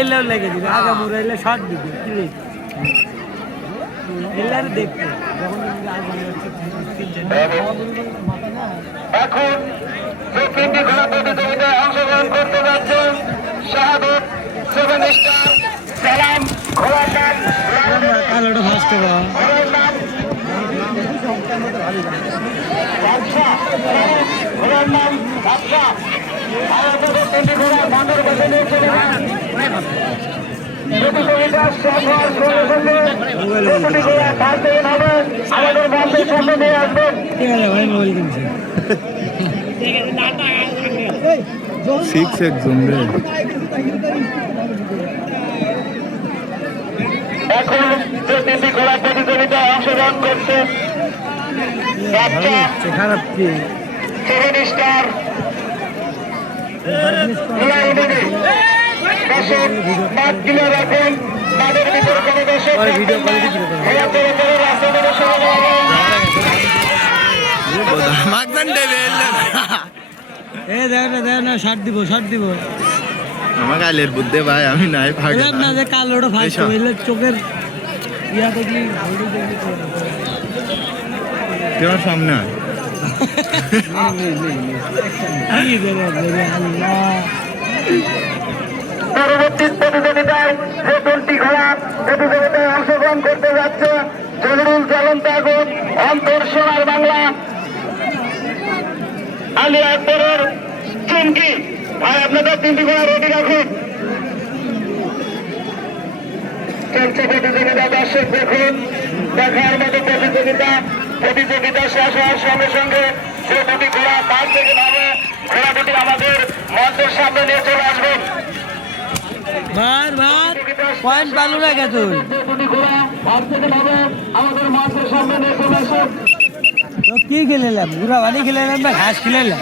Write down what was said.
এলেও লেগে দিবে আগে মুড়াইলে শর্ট দিবে এলার দেখতে যখন এখন যে তিনটি ঘোড়া প্রতিযোগিতায় অংশগ্রহণ করতে যাচ্ছে শাহাদত, সেভেন স্টার, সালাম, ঘোড়ার নাম কালোটা ফার্স্ট হবা ঘোড়ার নাম বাদশা, ঘোড়ার নাম বাদশা। আর আপনাদের তিনটি ঘোড়া মাঠের পাশে নিয়ে চলে যান। প্রতিযোগিতা শেষ হওয়ার সঙ্গে সঙ্গে দুটি ঘোড়া পাশ থেকে নামেন, আমাদের মাঠের সামনে নিয়ে আসবেন। ঠিক আছে ভাই মোবাইল কিনছি সিক্স একজন রে এখন যে তিনটি ঘোড়া প্রতিযোগিতায় অংশগ্রহণ করছে বাচ্চা, খারাপ কি সেভেন স্টার, নুরাইমনি। দর্শক মাঠ কিনে রাখেন, মাঠের ভিতরে কোনো দর্শক ভিডিও কোয়ালিটি কি ঘোড়া চলে চলে রাস্তা থেকে সরে যাবেন। এ দেখ না শার্ট দিব আমার গালের বুদ্ধে ভাই আমি নাই ভাগে এবার না যে কালোটা ফার্স্ট হইলে চোখের ইয়া দেখলি তোমার সামনে আয়। পরবর্তী প্রতিযোগিতায় যে দলটি ঘোড়া প্রতিযোগিতায় অংশগ্রহণ করতে যাচ্ছে জলিরুল জ্বলন্ত আগুন, অন্তর সোনার বাংলা, আলিয়া আকবরের চুমকি। ভাই আপনাদের তিনটি ঘোড়া রেডি রাখুন। চলছে প্রতিযোগিতা, দর্শক দেখুন, দেখার মতো প্রতিযোগিতা শেষ হওয়ার সঙ্গে সঙ্গে যে দুটি ঘোড়া পাশ থেকে নামে ঘোড়া দুটি আমাদের মঞ্চের সামনে নিয়ে চলে আসবেন। ভাই পয়েন্ট পালু না কে তুই দুটি ঘোড়া পাশ থেকে নামে আমাদের মঞ্চের সামনে নিয়ে চলে আসুন। তো কি খেলেলাম ঘুরা বাড়ি খেলেলাম না ঘাস খেলেলাম